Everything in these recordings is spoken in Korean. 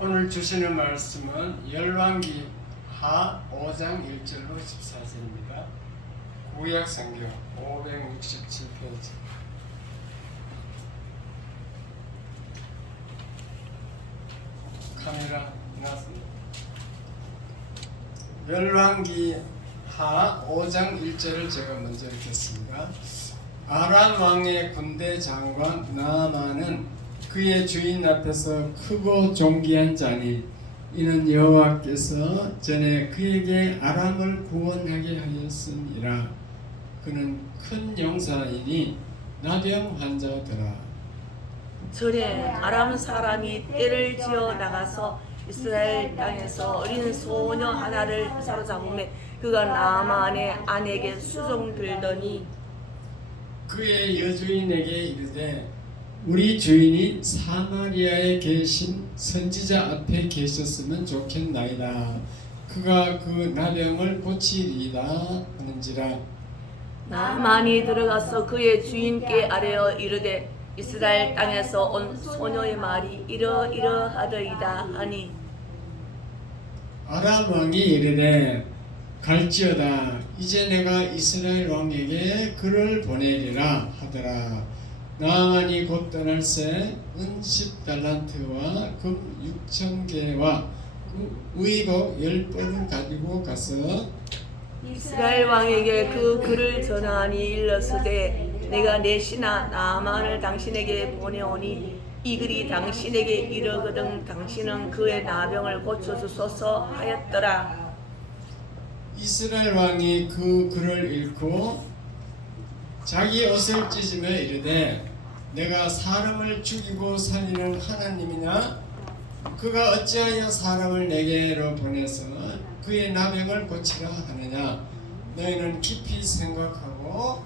오늘 주시는 말씀은 열왕기 하 5장 1절로 14절입니다. 구약 성경 567페이지. 카메라 나왔습니다. 열왕기 하 5장 1절을 제가 먼저 읽겠습니다. 아람 왕의 군대 장관 나아만은 그의 주인 앞에서 크고 존귀한 자니 이는 여호와께서 전에 그에게 아람을 구원하게 하였음이라. 그는 큰 용사이니 나병 환자더라. 전에 아람 사람이 떼를 지어 나가서 이스라엘 땅에서 어린 소녀 하나를 사로잡음에 그가 나아만의 아내에게 수종들더니 그의 여주인에게 이르되 우리 주인이 사마리아에 계신 선지자 앞에 계셨으면 좋겠나이다. 그가 그 나병을 고치리이다 하는지라. 나아만이 들어가서 그의 주인께 아뢰어 이르되 이스라엘 땅에서 온 소녀의 말이 이러이러하더이다 하니 아람 왕이 이르되 갈지어다. 이제 내가 이스라엘 왕에게 그를 보내리라 하더라. 나아만이 곧 떠날새 은 10달란트와 금 6,000개와 의복 10벌을 가지고 가서 이스라엘 왕에게 그 글을 전하니 일렀으되 내가 내 신하 나아만을 당신에게 보내오니 이 글이 당신에게 이르거든 당신은 그의 나병을 고쳐주소서 하였더라. 이스라엘 왕이 그 글을 읽고 자기 옷을 찢으며 이르되 내가 사람을 죽이고 살리는 하나님이냐? 그가 어찌하여 사람을 내게로 보내서 그의 나병을 고치라 하느냐? 너희는 깊이 생각하고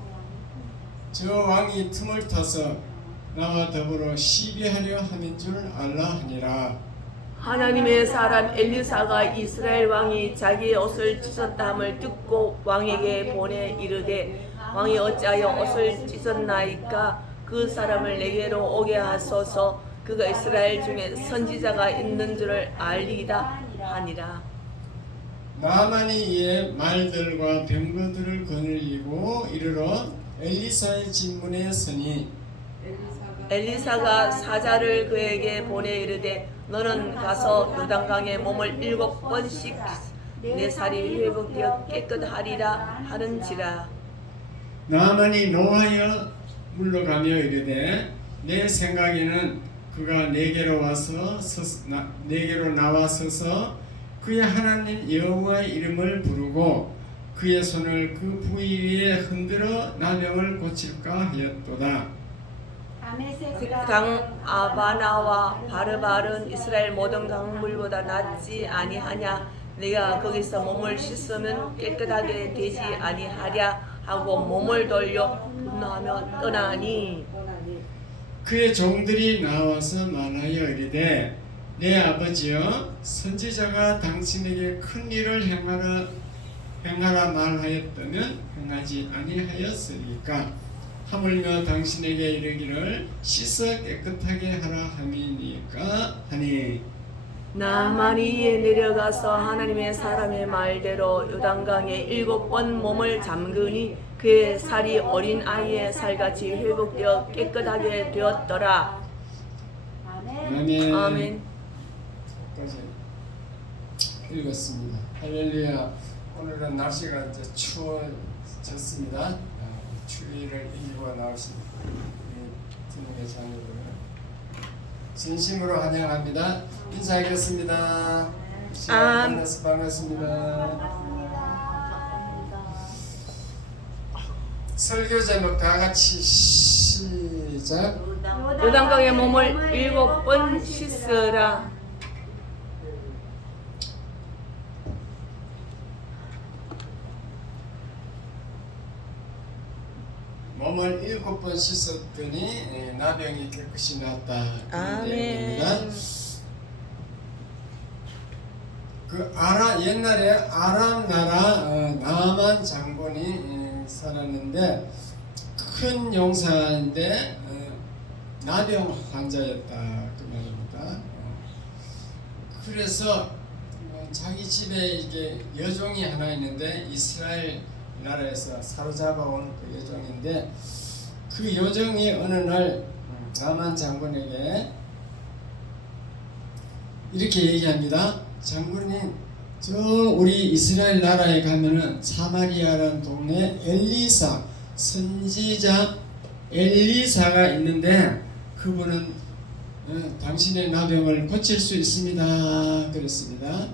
저 왕이 틈을 타서 나와 더불어 시비하려 함인 줄 알라 하니라. 하나님의 사람 엘리사가 이스라엘 왕이 자기의 옷을 찢었다함을 듣고 왕에게 보내 이르되 왕이 어찌하여 옷을 찢었나이까? 그 사람을 내게로 오게 하소서. 그가 이스라엘 중에 선지자가 있는 줄을 알리이다 하니라. 나아만이 이에 말들과 병거들을 거느리고 이르러 엘리사의 진문에 서니 엘리사가 사자를 그에게 보내 이르되 너는 가서 요단강에 몸을 7번씩 내 살이 회복되어 깨끗하리라 하는지라. 나아만이 노하여 물러가며 이르되 내 생각에는 그가 내게로 나와서서 그의 하나님 여호와의 이름을 부르고 그의 손을 그 부위 위에 흔들어 나병을 고칠까 하였도다. 강 아바나와 바르발은 이스라엘 모든 강물보다 낫지 아니하냐? 내가 거기서 몸을 씻으면 깨끗하게 되지 아니하랴 하고 몸을 돌려 분노하며 떠나니 그의 종들이 나와서 말하여 이르되 내 아버지여 선지자가 당신에게 큰 일을 행하라 말하였다면 행하지 아니하였으리까? 하물며 당신에게 이르기를 씻어 깨끗하게 하라 함이니까 하니 나아만이 이에 내려가서 하나님의 사람의 말대로 요단강에 7번 몸을 잠그니 그의 살이 어린 아이의 살같이 회복되어 깨끗하게 되었더라. 아멘. 아멘. 까지 읽었습니다. 할렐루야. 오늘은 날씨가 이제 추워졌습니다. 추위를 이기고 나오신 주님의 자녀들 진심으로 환영합니다. 인사하겠습니다. 만나서 반갑습니다. 설교 제목 다 같이 시작. 요단강에 몸을 7번 씻으라. 몸을 7번 씻었더니 나병이 깨끗이 났다. 아멘. 그 옛날에 아람 나라 나아만 장군이 살았는데 큰 용사인데 나병 환자였다 그 말입니다. 그래서 자기 집에 이게 여종이 하나 있는데 이스라엘 나라에서 사로잡아온 그 여종인데 그 여종이 어느 날 나만 장군에게 이렇게 얘기합니다. 장군님, 저 우리 이스라엘 나라에 가면은 사마리아라는 동네 엘리사 선지자 엘리사가 있는데 그분은 당신의 나병을 고칠 수 있습니다. 그랬습니다.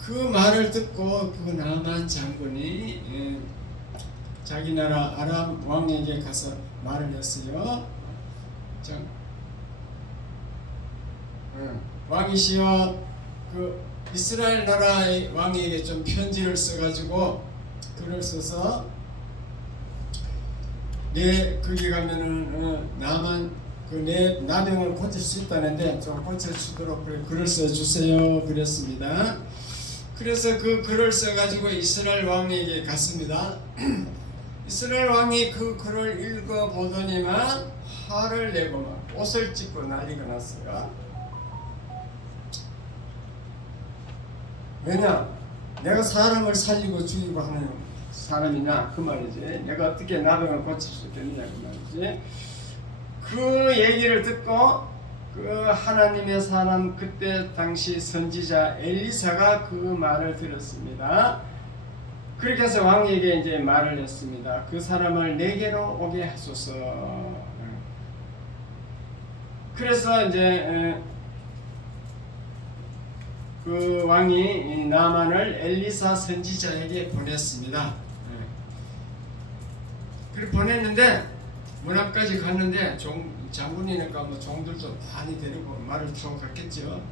그 말을 듣고 그 나만 장군이 자기 나라 아람 왕에게 가서 말을 했어요. 왕이시여, 그 이스라엘 나라의 왕에게 좀 편지를 써가지고 글을 써서 내 거기 가면은 나만 그 내 나병을 고칠 수 있다는데 좀 고쳐주도록 글을 써주세요. 그랬습니다. 그래서 그 글을 써가지고 이스라엘 왕에게 갔습니다. 이스라엘 왕이 그 글을 읽어보더니만 화를 내고 막 옷을 찢고 난리가 났어요. 왜냐? 내가 사람을 살리고 죽이고 하는 사람이냐 그 말이지. 내가 어떻게 나병을 고칠 수 있겠느냐 그 말이지. 그 얘기를 듣고 그 하나님의 사람 그때 당시 선지자 엘리사가 그 말을 들었습니다. 그렇게 해서 왕에게 이제 말을 했습니다. 그 사람을 내게로 오게 하소서. 그래서 이제 그 왕이 나만을 엘리사 선지자에게 보냈습니다. 그리고 보냈는데 문 앞까지 갔는데 장군이니까 뭐 종들도 많이 데리고 말을 타고 갔겠죠.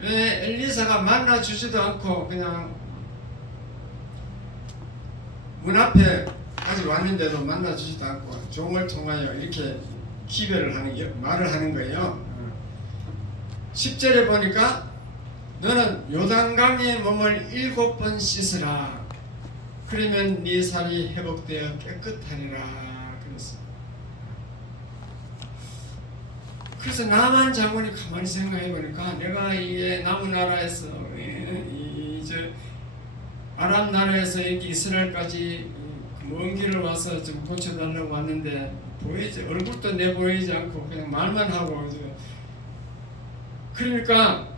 엘리사가 만나 주지도 않고 그냥 문 앞에까지 왔는데도 만나 주지도 않고 종을 통하여 이렇게 기별을 하는 말을 하는 거예요. 10절에 보니까 너는 요단강의 몸을 7번 씻으라. 그러면 네 살이 회복되어 깨끗하리라. 그래서 나만 장군이 가만히 생각해 보니까 내가 이게 남은 나라에서 이제 아랍 나라에서 여기 이스라엘까지 먼 길을 와서 좀 고쳐달라고 왔는데 보이지 얼굴도 내 보이지 않고 그냥 말만 하고 그러니까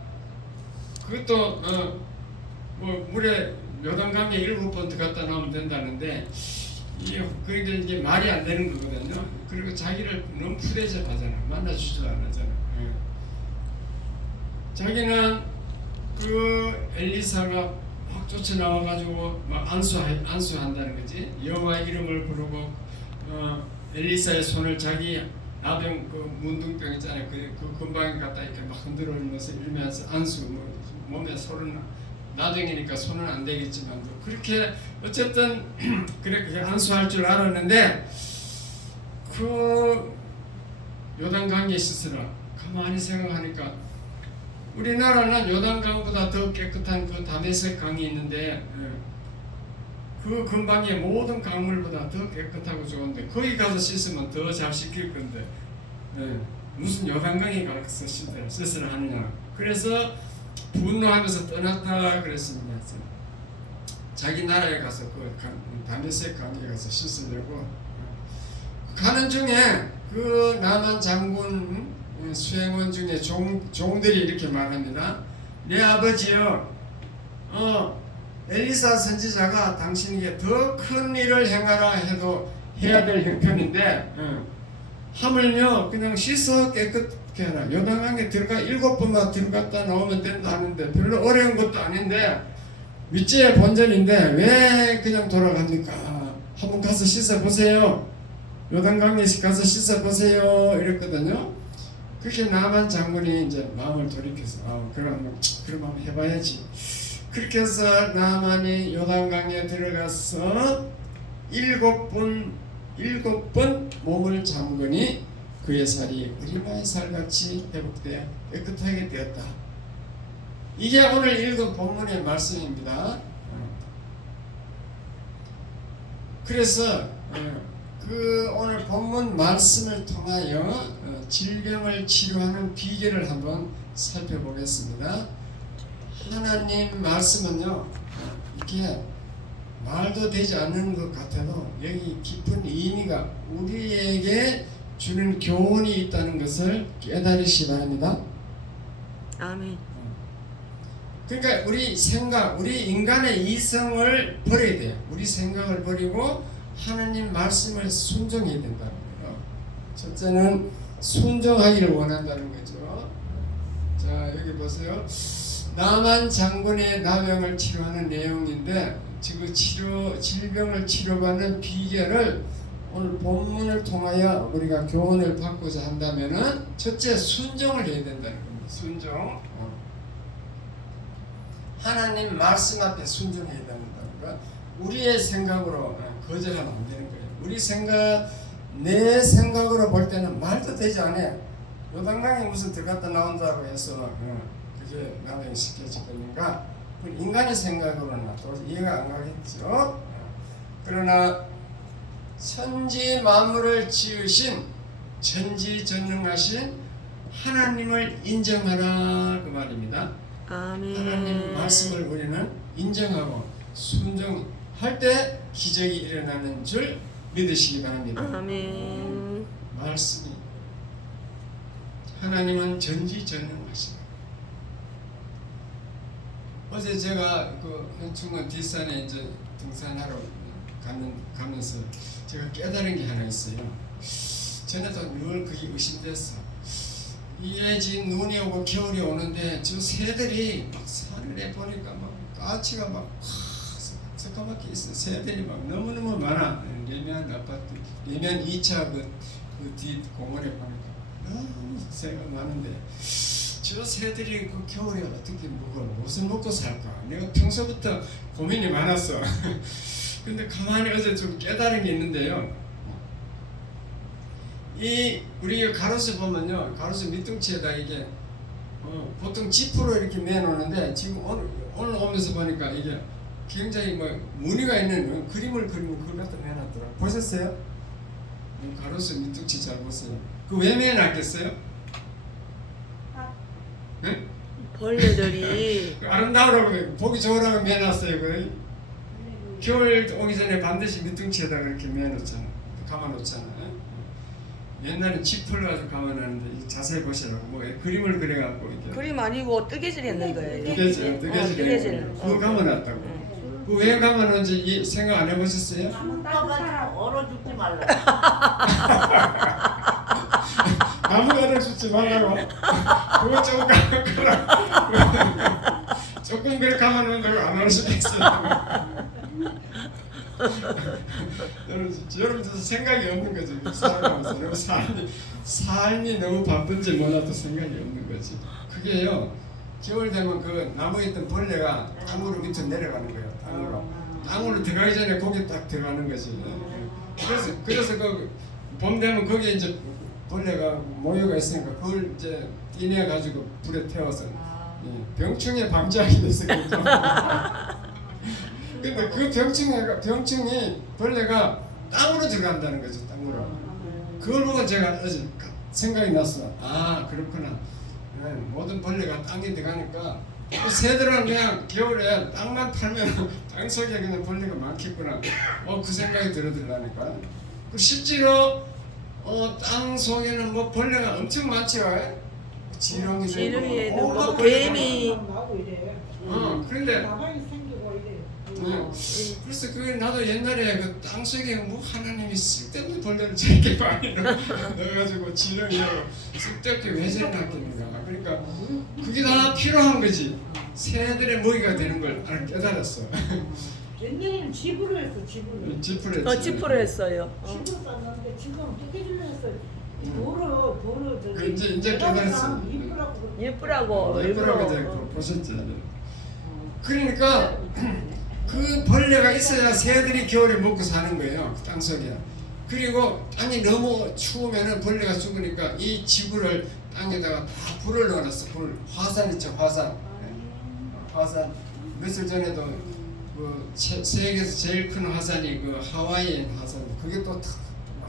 그것도 뭐 물에 요단강에 7번 들어갔다 나오면 된다는데 그게 이제 말이 안 되는 거거든요. 그리고 자기를 너무 푸대접하잖아. 만나주지도 않았잖아. 자기는 그 엘리사가 막 쫓아나와가지고 막 안수한다는 거지. 여호와의 이름을 부르고 엘리사의 손을 자기 나병 그 문둥병 있잖아요. 그 근방에 갖다 이렇게 막 흔들어 놓으면서 일면서 안수 몸에 손은 나중이니까 손은 안 되겠지만 그렇게 어쨌든 그렇게 안수할 줄 알았는데 그 요단강에 씻으라. 가만히 생각하니까 우리나라는 요단강보다 더 깨끗한 그 다메섹 강이 있는데 그 근방의 모든 강물보다 더 깨끗하고 좋은데 거기 가서 씻으면 더 잘 씻길 건데 무슨 요단강에 가서 씻으라 하느냐. 그래서 분노하면서 떠났다 그랬습니다. 자기 나라에 가서 그 다메섹 강에 가서 씻으려고 가는 중에 그 나만 장군 수행원 중에 종들이 이렇게 말합니다. 내 아버지여, 엘리사 선지자가 당신에게 더 큰 일을 행하라 해도 해야 될 형편인데 하물며 그냥 씻어 깨끗게 하라. 요단강에 들어가 7번만 들어갔다 나오면 된다 하는데 별로 어려운 것도 아닌데 윗지의 본전인데 왜 그냥 돌아갑니까? 한번 가서 씻어보세요. 요단강에 가서 씻어보세요. 이랬거든요. 그렇게 나만 장군이 이제 마음을 돌이켜서 그럼 한번 해봐야지. 그렇게 해서 나만이 요단강에 들어가서 7번 몸을 잠그니 그의 살이 어린아이 살같이 회복되어 깨끗하게 되었다. 이게 오늘 읽은 본문의 말씀입니다. 그래서 그 오늘 본문 말씀을 통하여 질병을 치료하는 비결을 한번 살펴보겠습니다. 하나님 말씀은요, 이렇게 말도 되지 않는 것 같아도 여기 깊은 의미가 우리에게 주는 교훈이 있다는 것을 깨달으시 바랍니다. 아멘. 그러니까 우리 생각, 우리 인간의 이성을 버려야 돼요. 우리 생각을 버리고 하나님 말씀을 순종해야 된다는 거예요. 첫째는 순종하기를 원한다는 거죠. 자, 여기 보세요. 나만 장군의 나병을 치료하는 내용인데 지금 질병을 치료받는 비결을 오늘 본문을 통하여 우리가 교훈을 받고자 한다면은 첫째 순종을 해야 된다는 겁니다. 순종. 하나님 말씀 앞에 순종해야 된다는 거. 우리의 생각으로 거절하면 안 되는 거예요. 우리 생각, 내 생각으로 볼 때는 말도 되지 않아요. 요단강에 무슨 들어갔다 나온다고 해서 그게 나중에 시켜질 거니까 인간의 생각으로는 또 이해가 안 가겠죠. 그러나 천지 만물을 지으신 전지전능하신 하나님을 인정하라 그 말입니다. 아멘. 하나님 말씀을 우리는 인정하고 순종할 때 기적이 일어나는 줄 믿으시기 바랍니다. 아멘. 말씀이 하나님은 전지전능하십니다. 어제 제가 그 현충원 뒷산에 이제 등산하러 가면서 제가 깨달은 게 하나 있어요. 전에도 늘 그게 의심됐어. 이게 지금 눈이 오고 겨울이 오는데 저 새들이 막 산에 보니까 막 까치가 막 새까맣게 있어. 새들이 막 너무너무 많아. 레면 아파트, 레면 2차 그 뒤 공원에 보니까 너무 새가 많은데 저 새들이 그 겨울에 어떻게 무엇을 먹고 살까? 내가 평소부터 고민이 많았어. 근데 가만히 어제 좀 깨달은 게 있는데요. 이 우리 가로수 보면요, 가로수 밑둥치에다 이게 보통 지프로 이렇게 매놓는데 지금 오늘 오면서 보니까 이게 굉장히 뭐 무늬가 있는 그림을 그리는 그걸 갖다 매놨더라고요. 보셨어요? 가로수 밑둥치 잘 보세요. 그 왜 매놨겠어요? 네? 벌레들이 아름다우라고 보기 좋으라고 매놨어요. 그 겨울 오기 전에 반드시 밑둥치에다가 이렇게 매놓잖아. 감아놓잖아. 옛날에 지풀 가지고 감아놨는데 자세히 보시라고 뭐 그림을 그려갖고 이렇게 그림 아니고 뜨개질 했는 거예요. 뜨개질 그거 감아놨다고. 그 왜 감아놓은지 생각 안 해보셨어요? 따가 얼어 죽지 말라. 나무가 될 죽지 말라고. 그거 조금 조금 그렇게 감아놓는다고 안 할 수도 있어요. 여러분들 생각이 없는 거죠. 살아가면서 삶이 너무 바쁜지 몰라도 생각이 없는 거지. 그게요, 겨울 되면 그 나무에 있던 벌레가 땅으로 밑으로 내려가는 거예요. 땅으로 들어가기 전에 거기 딱 들어가는 거지. 그래서 그 봄 되면 거기에 이제 벌레가 모여가 있으니까 그걸 이제 띠내 가지고 불에 태워서 병충해 방지하기 위해서 그랬죠. 근데 그 병충이 벌레가 땅으로 들어간다는 거죠. 땅으로. 그걸 보고 제가 어제 생각이 났어. 아, 그렇구나. 모든 벌레가 땅에 들어가니까 새들은 그냥 겨울에 땅만 팔면 땅 속에 그냥 벌레가 많겠구나. 그 생각이 들어들라니까. 실제로 땅 속에는 뭐 벌레가 엄청 많죠. 지렁이도 지렁이에도 뭐 개미. 그런데 그래서 그 나도 옛날에 그 땅속에 뭐 하나님이 쓸데없는 벌레를 저렇게 많이 넣어가지고 지렁이하고 쓸데없게 왜 저러놨겠는가. 그러니까 그게 다 필요한 거지. 새들의 먹이가 되는 걸 깨달았어. 옛날에는 집으로 했어, 집으로. 지푸를 했지. 지프로 했어요. 집으로 썼는데 지금 뜨개질로 했어. 도로 그 이제 깨달았어. 예쁘라고 예쁘라고 이제 보셨지. 그러니까 그 벌레가 있어야 새들이 겨울에 먹고 사는 거예요. 땅 속에. 그리고 땅이 너무 추우면은 벌레가 죽으니까 이 지구를 땅에다가 다 불을 넣어놨어. 불. 화산 있죠, 화산. 화산. 며칠 전에도 그 세계에서 제일 큰 화산이 그 하와이엔 화산. 그게 또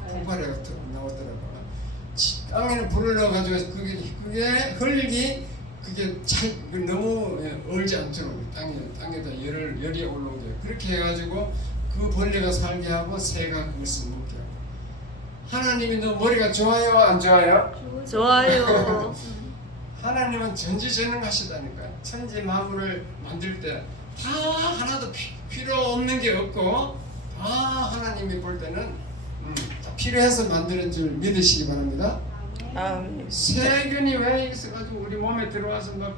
폭발해서 나오더라고요. 땅에는 불을 넣어가지고 그게 흙이 그게 너무 얼지 않도록 땅에다 열이 올라오게 그렇게 해가지고 그 벌레가 살게 하고 새가 그것을 먹게 하고. 하나님이 너 머리가 좋아요 안 좋아요? 좋아요. 하나님은 전지전능하시다니까. 천지 만물을 만들 때 다 하나도 필요 없는 게 없고 다 하나님이 볼 때는 다 필요해서 만드는 줄 믿으시기 바랍니다. 아멘. 세균이 왜 있어가지고 우리 몸에 들어와서 막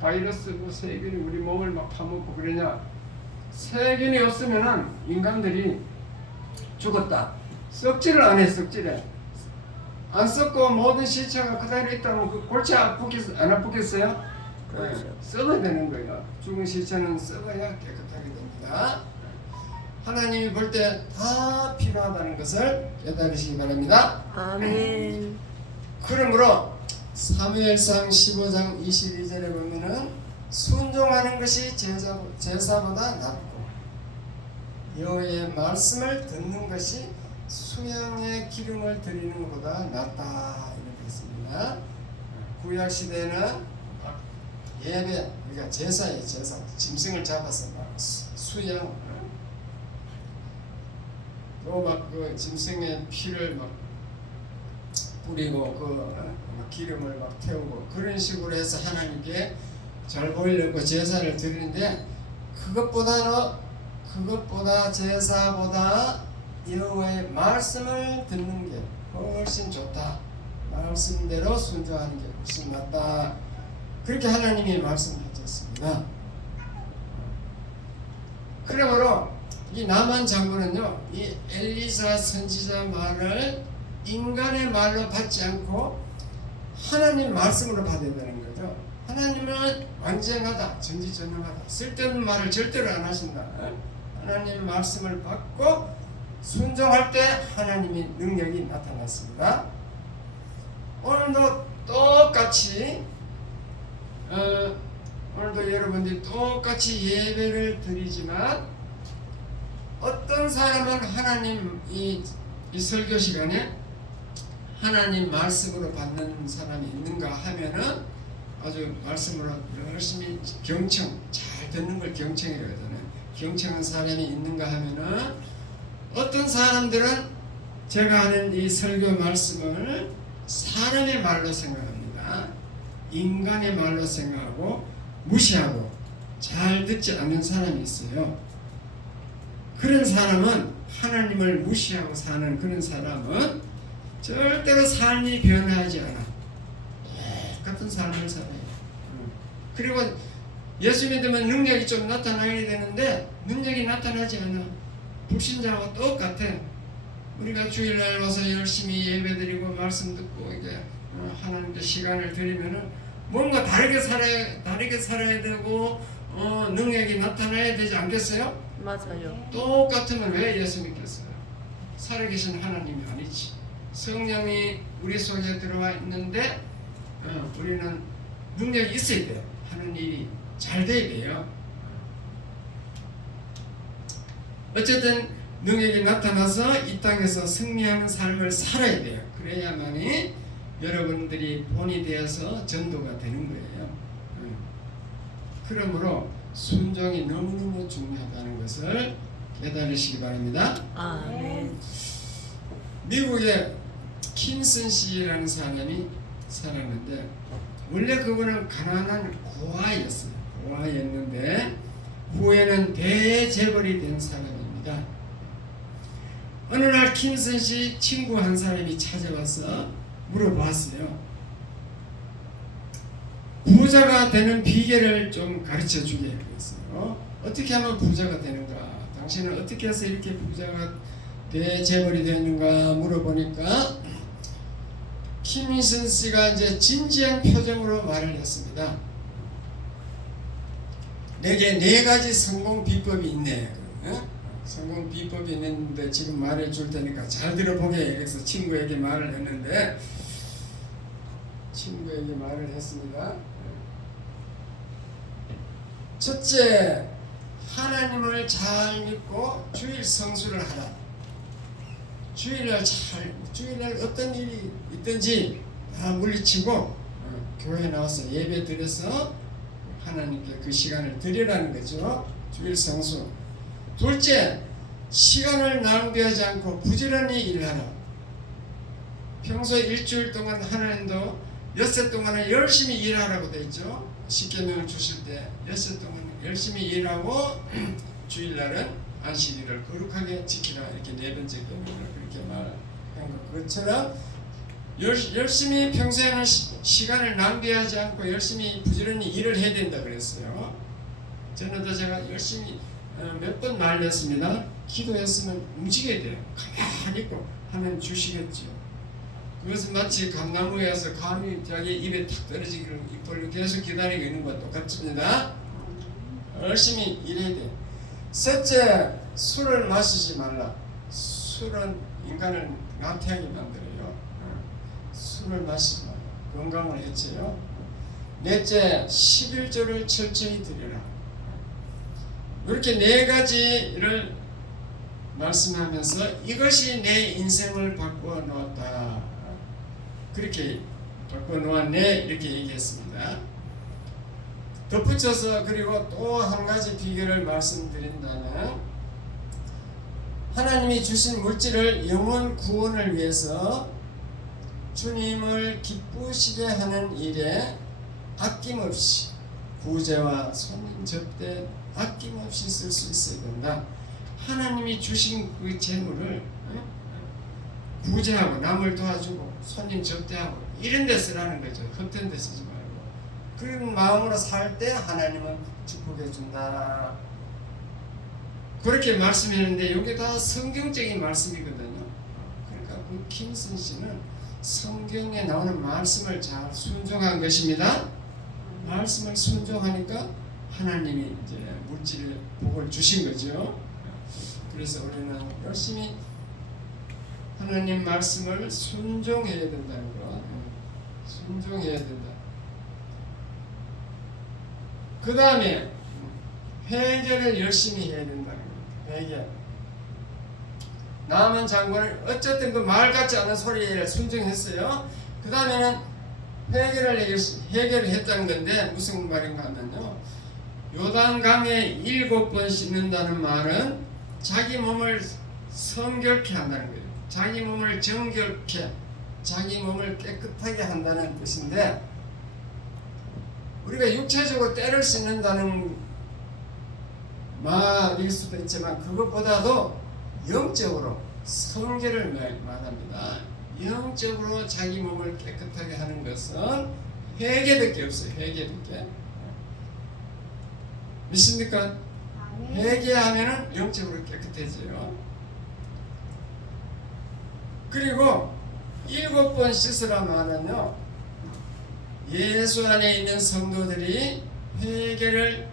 바이러스 세균이 우리 몸을 막 파먹고 그러냐? 세균이 없으면은 인간들이 죽었다. 썩지를 안 해, 썩지를. 안 썩고 모든 시체가 그대로 있다면 그 골치 안 아프겠어요? 그렇죠. 네, 썩어야 되는 거예요. 죽은 시체는 썩어야 깨끗하게 됩니다. 하나님이 볼 때 다 필요하다는 것을 깨달으시기 바랍니다. 아멘. 그러므로 사무엘상 15장 22절에 보면은 순종하는 것이 제사보다 낫고 여호와의 말씀을 듣는 것이 수양의 기름을 드리는 것보다 낫다 이렇게 했습니다. 구약 시대는 예배 우리가 제사예요. 제사 짐승을 잡아서 막 수양 또 막 그 짐승의 피를 막 뿌리고 그 기름을 막 태우고 그런 식으로 해서 하나님께 잘 보이려고 제사를 드리는데 그것보다 제사보다 여호와의 말씀을 듣는 게 훨씬 좋다. 말씀대로 순종하는 게 훨씬 낫다. 그렇게 하나님이 말씀하셨습니다. 그러므로 이 나만 장군은요, 이 엘리사 선지자 말을 인간의 말로 받지 않고 하나님 말씀으로 받아야 되는 거죠. 하나님은 완전하다, 전지전능하다. 쓸데없는 말을 절대로 안 하신다. 하나님 말씀을 받고 순종할 때 하나님의 능력이 나타났습니다. 오늘도 똑같이 오늘도 여러분들이 똑같이 예배를 드리지만 어떤 사람은 하나님 이 설교 시간에 하나님 말씀으로 받는 사람이 있는가 하면은 아주 말씀으로 열심히 경청 잘 듣는 걸 경청이라고 하잖아요. 경청한 사람이 있는가 하면은 어떤 사람들은 제가 하는 이 설교 말씀을 사람의 말로 생각합니다. 인간의 말로 생각하고 무시하고 잘 듣지 않는 사람이 있어요. 그런 사람은 하나님을 무시하고 사는 그런 사람은 절대로 삶이 변하지 않아. 똑같은 삶을 살아요. 그리고 예수 믿으면 능력이 좀 나타나야 되는데 능력이 나타나지 않아. 불신자하고 똑같아. 우리가 주일날 와서 열심히 예배드리고 말씀 듣고 이제 하나님께 시간을 드리면은 뭔가 다르게 살아야 되고 능력이 나타나야 되지 않겠어요? 맞아요. 똑같으면 왜 예수 믿겠어요? 살아계신 하나님이 아니지. 성령이 우리 속에 들어와 있는데 우리는 능력이 있어야 돼요. 하는 일이 잘 돼야 돼요. 어쨌든 능력이 나타나서 이 땅에서 승리하는 삶을 살아야 돼요. 그래야만이 여러분들이 본이 되어서 전도가 되는 거예요. 그러므로 순종이 너무너무 중요하다는 것을 깨달으시기 바랍니다. 아멘. 미국에 킴슨 씨라는 사람이 살았는데 원래 그분은 가난한 고아였어요. 고아였는데 후에는 대재벌이 된 사람입니다. 어느 날 킴슨 씨 친구 한 사람이 찾아와서 물어봤어요. 부자가 되는 비결을 좀 가르쳐 주게 그랬어요. 어떻게 하면 부자가 되는가? 당신은 어떻게 해서 이렇게 부자가 대재벌이 되는가 물어보니까 킴슨 씨가 이제 진지한 표정으로 말을 했습니다. 내게 4가지 성공 비법이 있네. 성공 비법이 있는데 지금 말해 줄 테니까 잘 들어보게. 그래서 친구에게 말을 했는데 친구에게 말을 했습니다. 첫째, 하나님을 잘 믿고 주일 성수를 하라. 주일날 어떤 일이 있든지 다 물리치고 교회에 나와서 예배 드려서 하나님께 그 시간을 드리라는 거죠. 주일 성수. 둘째, 시간을 낭비하지 않고 부지런히 일하라. 평소 일주일 동안 하나님도 엿새 동안은 열심히 일하라고 되어 있죠. 십계명을 주실 때 엿새 동안 열심히 일하고 주일날은 안식일을 거룩하게 지키라, 이렇게 네 번째 계명을 그렇게 말한 것처럼 열심히 평소에는 시간을 낭비하지 않고 열심히 부지런히 일을 해야 된다 그랬어요. 전에도 제가 열심히 몇 번 말렸습니다. 기도했으면 움직여야 돼요. 가만히 있고 하면 주시겠죠. 그것은 마치 감나무에서 감이 자기 입에 탁 떨어지기를 입 벌리고 계속 기다리고 있는 것과 똑같습니다. 열심히 일해야 돼요. 셋째, 술을 마시지 말라. 술은 인간을 나태하게 만들어요. 술을 마시지 말라. 건강을 해쳐요. 넷째, 11조를 철저히 드리라. 이렇게 네 가지를 말씀하면서 이것이 내 인생을 바꾸어 놓았다. 그렇게 바꾸어 놓았네, 이렇게 얘기했습니다. 덧붙여서 그리고 또 한 가지 비결을 말씀드린다면, 하나님이 주신 물질을 영혼 구원을 위해서 주님을 기쁘시게 하는 일에 아낌없이 구제와 손님 접대 아낌없이 쓸 수 있어야 된다. 하나님이 주신 그 재물을 구제하고 남을 도와주고 손님 접대하고 이런 데 쓰라는 거죠. 헛된 데 쓰지 말고. 그런 마음으로 살 때 하나님은 축복해 준다. 그렇게 말씀했는데 이게 다 성경적인 말씀이거든요. 그러니까 그 김선 씨는 성경에 나오는 말씀을 잘 순종한 것입니다. 말씀을 순종하니까 하나님이 이제 물질의 복을 주신 거죠. 그래서 우리는 열심히 하나님 말씀을 순종해야 된다는 거. 순종해야 된다. 그 다음에 회개를 열심히 해야 된다는 겁니다. 회개. 나아만 장군은 어쨌든 그 말 같지 않은 소리에 순종했어요. 그 다음에는 회개를 했다는 건데 무슨 말인가 하면요, 요단강에 7번 씻는다는 말은 자기 몸을 성결케 한다는 거예요. 자기 몸을 정결케, 자기 몸을 깨끗하게 한다는 뜻인데, 우리가 육체적으로 때를 씻는다는 말일 수도 있지만 그것보다도 영적으로 성결을 말합니다. 영적으로 자기 몸을 깨끗하게 하는 것은 회개밖에 없어요. 회개밖에. 믿습니까? 회개하면은 영적으로 깨끗해져요. 그리고 7번 씻으라 말은요, 예수 안에 있는 성도들이 회개를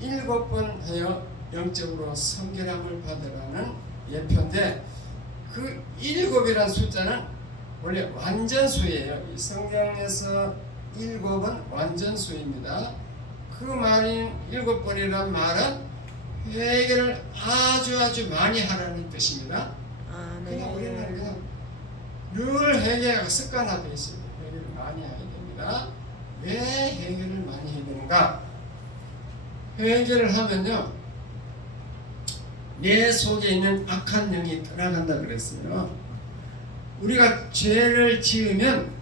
7번 하여 영적으로 성결함을 받으라는 예표인데, 그 7이라는 숫자는 원래 완전수예요. 이 성경에서 7은 완전수입니다. 그 말인 7번이라는 말은 회개를 아주 많이 하라는 뜻입니다. 그냥 우리는 그냥 늘 회개가 습관화되어 있습니다. 회개를 많이 해야 됩니다. 왜 회개를 많이 해야 되는가? 회개를 하면요, 내 속에 있는 악한 영이 떠나간다 그랬어요. 우리가 죄를 지으면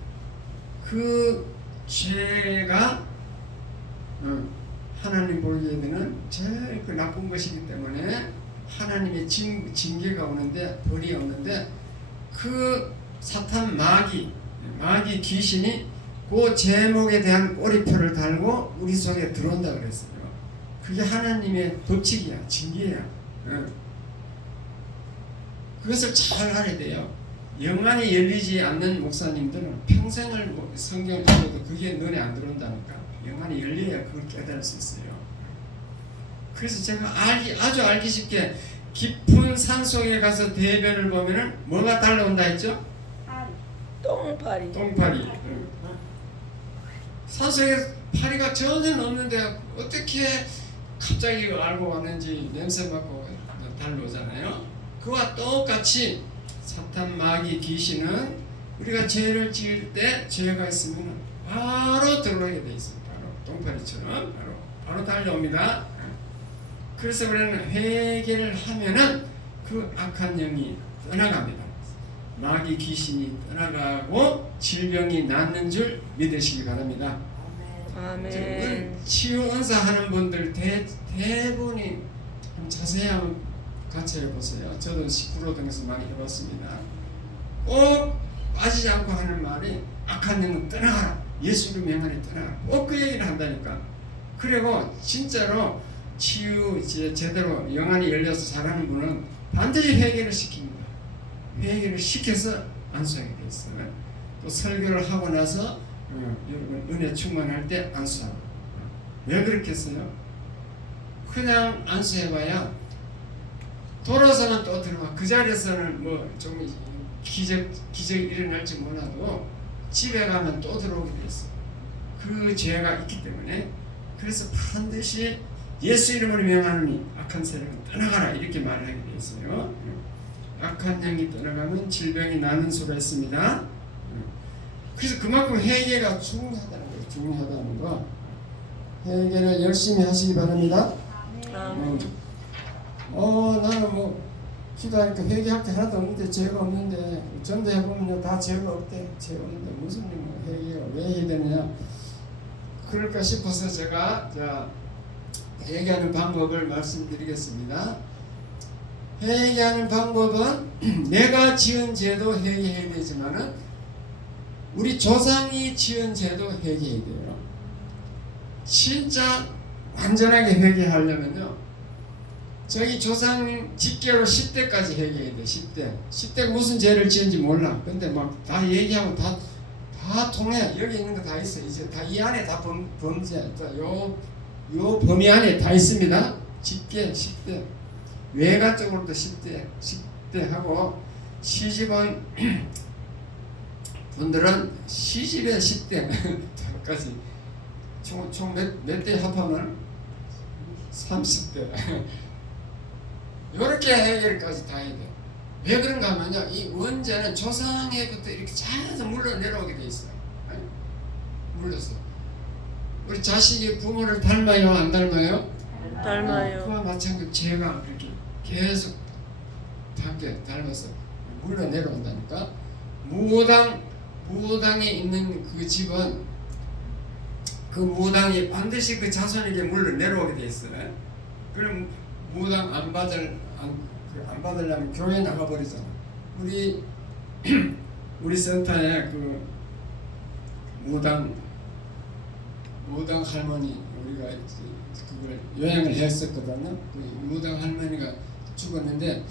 그 죄가 하나님 보기에는 제일 그 나쁜 것이기 때문에 하나님의 징계가 오는데, 벌이 오는데, 그 사탄 마귀 귀신이 그 제목에 대한 꼬리표를 달고 우리 속에 들어온다 그랬어요. 그게 하나님의 법칙이야, 징계야. 그것을 잘 알아야 돼요. 영안이 열리지 않는 목사님들은 평생을 성경을 읽어도 그게 눈에 안 들어온다니까. 영안이 열려야 그걸 깨달을 수 있어요. 그래서 제가 아주 알기 쉽게, 깊은 산속에 가서 대변을 보면은 뭐가 달려온다 했죠? 똥파리. 산속에 파리가 전혀 없는데 어떻게 갑자기 알고 왔는지 냄새 맡고 달려오잖아요. 그와 똑같이 사탄, 마귀, 귀신은 우리가 죄를 지을 때 죄가 있으면 바로 들어오게 돼 있어요. 바로 똥파리처럼 바로 달려옵니다. 그래서 우리는 회개를 하면은 그 악한 영이 떠나갑니다. 마귀, 귀신이 떠나가고 질병이 낫는 줄 믿으시기 바랍니다. 아멘. 치유 은사하는 분들 대부분이 좀 자세히 한번 같이 해보세요. 저도 19로 등에서 많이 해봤습니다. 꼭 빠지지 않고 하는 말이 악한 영은 떠나가라. 예수 이름 명하니 떠나가라. 꼭 그 얘기를 한다니까. 그리고 진짜로 치유 제대로 영안이 열려서 잘하는 분은 반드시 회개를 시킵니다. 회개를 시켜서 안수하게 돼 있어요. 또 설교를 하고 나서 여러분 은혜 충만할 때 안수하고. 왜 그렇게 했어요? 그냥 안수해봐야 돌아서는 또 들어가. 그 자리에서는 뭐 좀 기적이 일어날지 몰라도 집에 가면 또 들어오게 돼 있어. 그 죄가 있기 때문에. 그래서 반드시 예수 이름으로 명하노니 악한 세력은 떠나가라 이렇게 말을 하게 돼 있어요. 악한 영이 떠나가면 질병이 나는 수가 있습니다. 그래서 그만큼 회개가 중요하다는 거예요. 중요하다는 거. 회개를 열심히 하시기 바랍니다. 나는 뭐 기도하니까 회개할 게 하나도 없는데 죄가 없는데 전도해보면 다 죄가 없대. 죄가 없는데 무슨 회개가 왜 해야 되느냐. 그럴까 싶어서 제가 회개하는 방법을 말씀드리겠습니다. 회개하는 방법은 내가 지은 죄도 회개해야 되지만은 우리 조상이 지은 죄도 회개해야 돼요. 진짜 완전하게 회개하려면요, 저희 조상 집계로 10대까지 회개해야 돼. 10대가 무슨 죄를 지은지 몰라. 근데 막 다 얘기하고 다 통해. 여기 있는 거 다 있어. 이제 다 이 안에 다 범죄. 요 범위 안에 다 있습니다. 집계 10대. 외가 쪽으로도 10대 하고, 시집은 분들은 시집에 10대까지 총 몇 대 합하면 30대. 이렇게 해결까지 다 해야 돼요. 왜 그런가 하면요, 이 원죄는 조상에부터 이렇게 계속 물러 내려오게 돼 있어요. 물러서. 우리 자식이 부모를 닮아요, 안 닮아요? 닮아요. 그와 마찬가지로 죄가 이렇게 계속 함께 닮아서 물러 내려온다니까. 무당에 있는 그 집은 그 무당이 반드시 그 자손에게 물러 내려오게 돼 있어요. 그럼 무당 안 받으려면 교회 나가버리잖아. 우리 센터에 그 무당 할머니 우리가 그걸 요양을 했었거든요. 그 무당 할머니가 죽었는데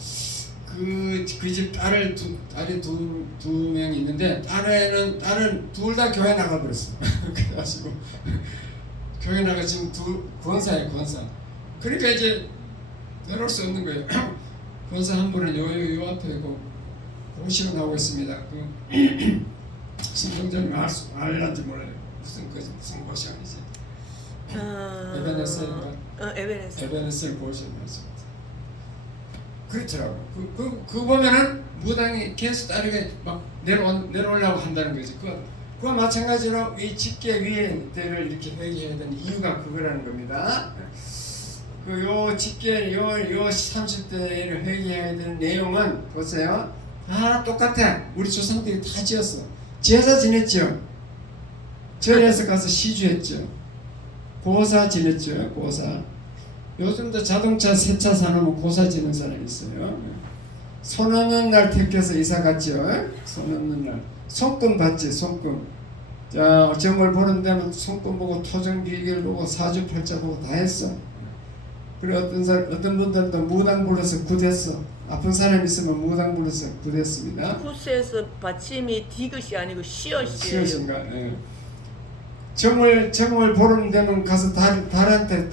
그 집 딸이 두 명이 있는데 딸은 둘 다 교회 나가버렸어. 그래가지고 교회 나가 지금 권사예요, 권사. 그러니까 이제 내놓을 수 없는 거예요. 권사 한 분은 요 앞에 공시로 나오고 있습니다. 그 신동장님 알란지 몰라요. 무슨 고시원이지? 에베네셀 고시원이었습니다. 그렇더라고. 그 보면은 무당이 계속 따르게 막 내려오려고 한다는 거지. 그와 마찬가지로 이 집계 위에 때를 이렇게 회개해야 되는 이유가 그거라는 겁니다. 요 집계 요 30대를 회개해야 되는 내용은 보세요. 다 똑같아. 우리 조상들이 다 지었어. 제사 지냈죠. 절에서 가서 시주했죠. 고사 지냈죠. 고사. 요즘도 자동차 세차 사놓으면 고사 지는 사람이 있어요. 손 없는 날 택해서 이사 갔죠. 손 없는 날. 손금 받지, 손금. 자, 정월 보는 데는 손금 보고 토정 비결 보고 사주팔자 보고 다 했어. 그리고 어떤 분들도 무당 불러서 굿했어. 아픈 사람 있으면 무당 불러서 굿했습니다. 굿에서 받침이 디귿이 아니고 시옷이에요. 시옷인가? 예. 정월 보름 되면 가서 달한테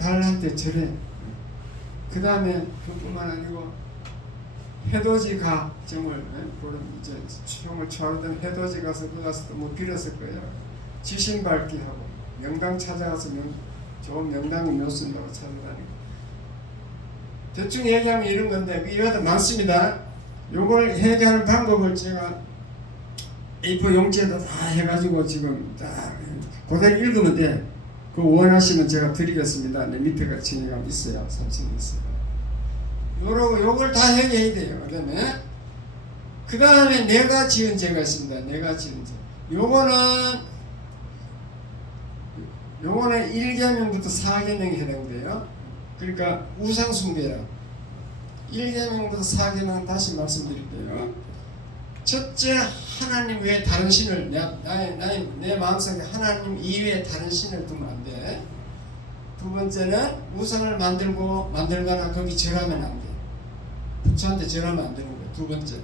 절해. 그 다음에 그뿐만 아니고 해돋이 가. 정월 보름 이제 정월 초하던 해돋이 가서 그 가서 또 뭐 빌었을 거예요. 지신 밝기 하고 명당 찾아가서 좋은 명당을 몇 쓴다고 찾아다니고. 대충 얘기하면 이런 건데 이거도 많습니다. 요걸 해결하는 방법을 제가 A4 용지에다 다 해가지고 지금 딱 그대로 읽으면 돼. 그 원하시면 제가 드리겠습니다. 내 밑에가 진행감 있어요. 3층에 있어요. 요걸 다 해결해야 돼요. 그 다음에 내가 지은 죄가 있습니다. 내가 지은 죄. 요거는 1계명부터 4계명에 해당돼요. 그러니까 우상숭배라. 1계명부터 4계명 다시 말씀드릴게요. 첫째, 하나님 외에 다른 신을 내 마음속에 하나님 이외에 다른 신을 두면 안 돼. 두 번째는 우상을 만들거나 거기 절하면 안 돼. 부처한테 절하면 안 되는 거예요. 두 번째.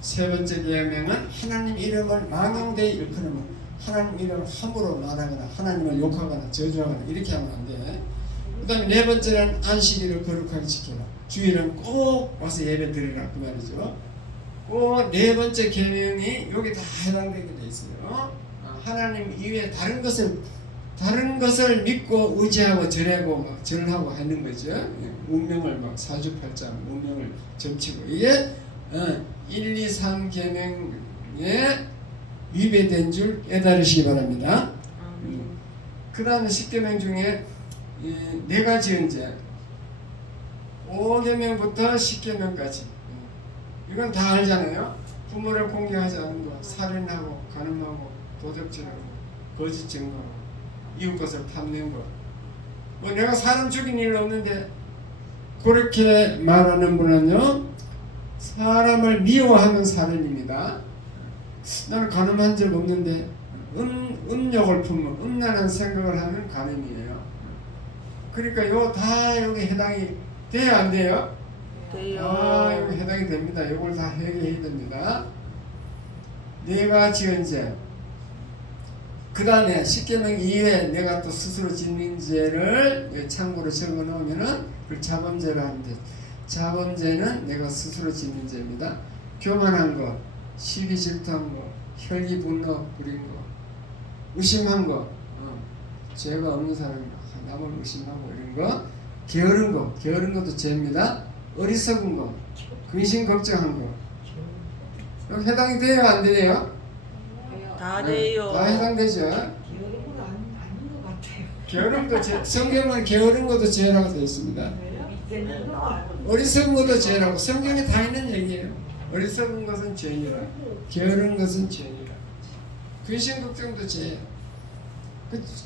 세 번째 계명은 하나님 이름을 망령되이 일컫으면 하나님 이름을 함부로 말하거나 하나님을 욕하거나 저주하거나 이렇게 하면 안 돼. 그 다음에 네 번째는 안식일을 거룩하게 지켜라. 주일은 꼭 와서 예배 드리라 그 말이죠. 그 네 번째 계명이 여기 다 해당되게 돼 있어요. 하나님 이외에 다른 것을 믿고 의지하고 절하고 하는 거죠. 운명을 막 사주팔자 운명을 점치고 이게 1, 2, 3 계명에 위배된 줄 깨달으시기 바랍니다. 그 다음에 10계명 중에 내가 지은 죄 5계명부터 10계명까지 이건 다 알잖아요. 부모를 공경하지 않는 것, 살인하고 간음하고 도적질하고 거짓 증거하고 이웃 것을 탐내는 것. 뭐 내가 사람 죽인 일 없는데 그렇게 말하는 분은요 사람을 미워하는 살인입니다. 나는 간음한 적 없는데 음욕을 품는 음란한 생각을 하는 간음이에요. 그러니까 요 다 여기 해당이 돼요 안 돼요? 돼요. 여기 해당이 됩니다. 이걸 다 해결해야 됩니다. 내가 지은 죄. 그 다음에 10계명 이외에 내가 또 스스로 짓는 죄를 참고로 적어 놓으면은 그 자범죄를 하는데 자범죄는 내가 스스로 짓는 죄입니다. 교만한 거, 시비 질투한 거, 혈기 분노 부린 거, 의심한 거, 죄가 없는 사람이 남을 의심하고 이런 거, 게으른 것도 죄입니다. 어리석은 거, 근심 걱정한 거, 여기 해당이 돼요, 안 돼요? 다 돼요. 다 해당되죠. 게으른 건 아닌 것 같아요. 게으름도 죄, 성경은 게으른 것도 죄라고 되어 있습니다. 어리석은 것도 죄라고 성경에 다 있는 얘기예요. 어리석은 것은 죄니라, 게으른 것은 죄니라. 근심 걱정도 죄예요.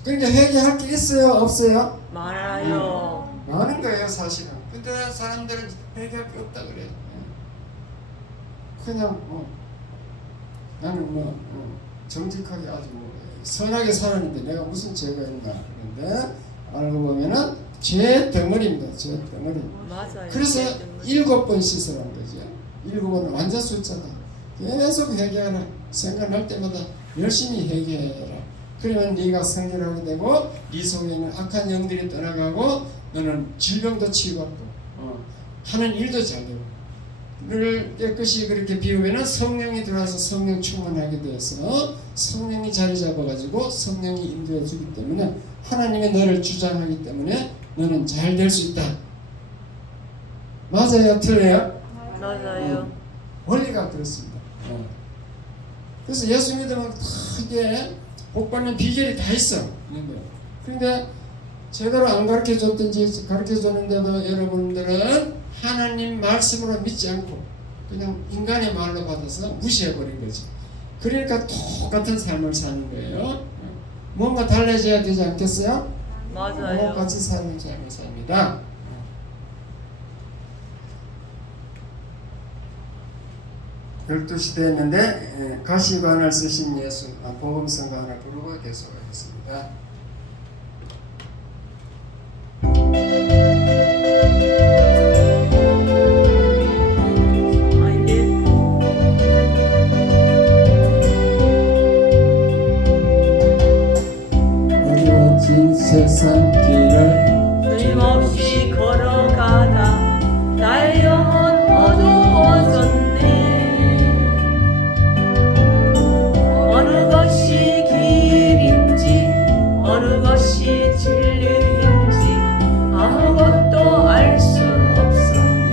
그러니까 회개할 게 있어요, 없어요? 많아요. 많은 거예요, 사실은. 근데 사람들은 회개할 게 없다 그래. 그냥 나는 정직하게 아주 선하게 살았는데 내가 무슨 죄가 있나. 그런데 알고 보면은 죄 덩어리입니다. 죄 덩어리. 맞아요. 그래서 7번 씻으라는 거죠. 7번은 완전 숫자다. 계속 회개하라. 생각날 때마다 열심히 회개해라. 그러면 네가 성결하게 되고 네 속에 있는 악한 영들이 떠나가고 너는 질병도 치유받고 하는 일도 잘 되고 늘 깨끗이 그렇게 비우면 성령이 들어와서 성령 충만하게 되어서 성령이 자리 잡아가지고 성령이 인도해 주기 때문에 하나님의 너를 주장하기 때문에 너는 잘 될 수 있다. 맞아요? 틀려요? 맞아요. 원리가 그렇습니다. 그래서 예수 믿으면 다 이게 복받는 비결이 다 있어. 그런데 제대로 안 가르쳐줬든지 가르쳐줬는데도 여러분들은 하나님 말씀으로 믿지 않고 그냥 인간의 말로 받아서 무시해버린 거지. 그러니까 똑같은 삶을 사는 거예요. 뭔가 달라져야 되지 않겠어요? 맞아요. 같이 사는 삶을 삽니다. 12시 됐는데 가시관을 쓰신 예수 복음성가 하나 부르고 계속하겠습니다. 어려워진 세상 길을 끊임없이 걸어가다 나의 영혼 어두워졌네. 어느 것이 길인지 어느 것이 진리인지 아무것도 알 수 없었네.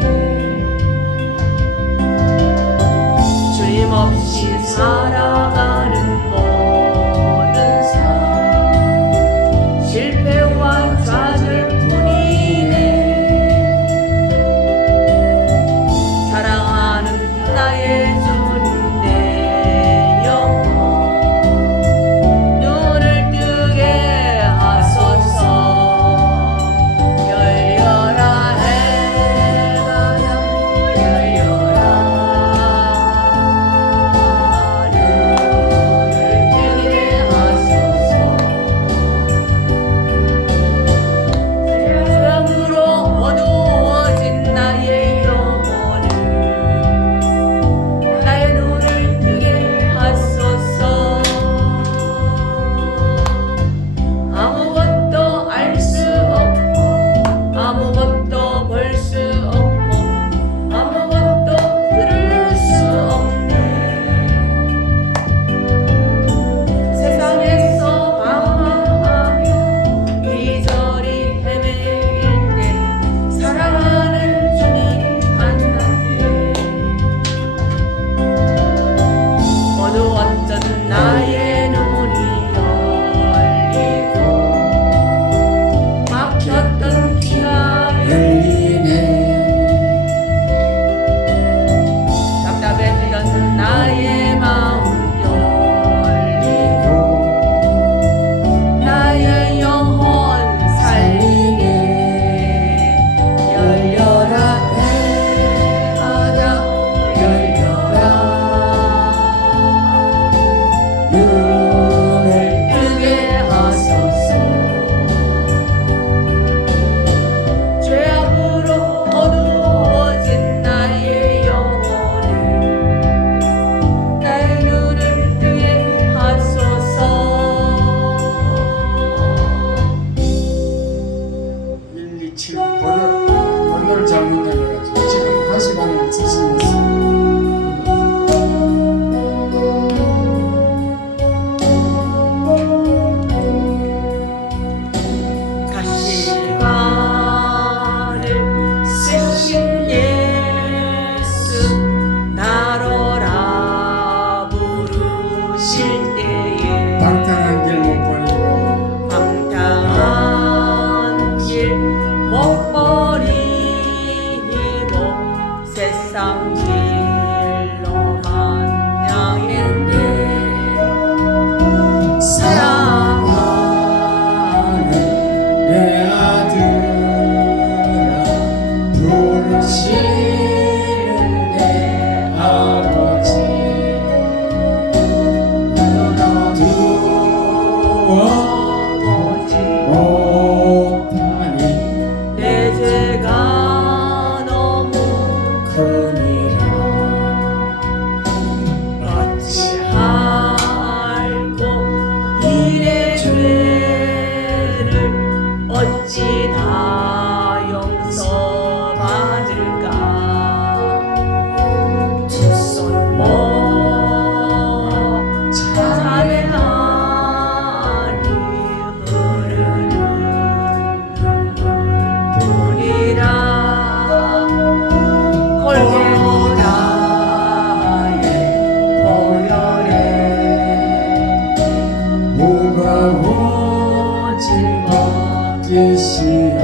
이시여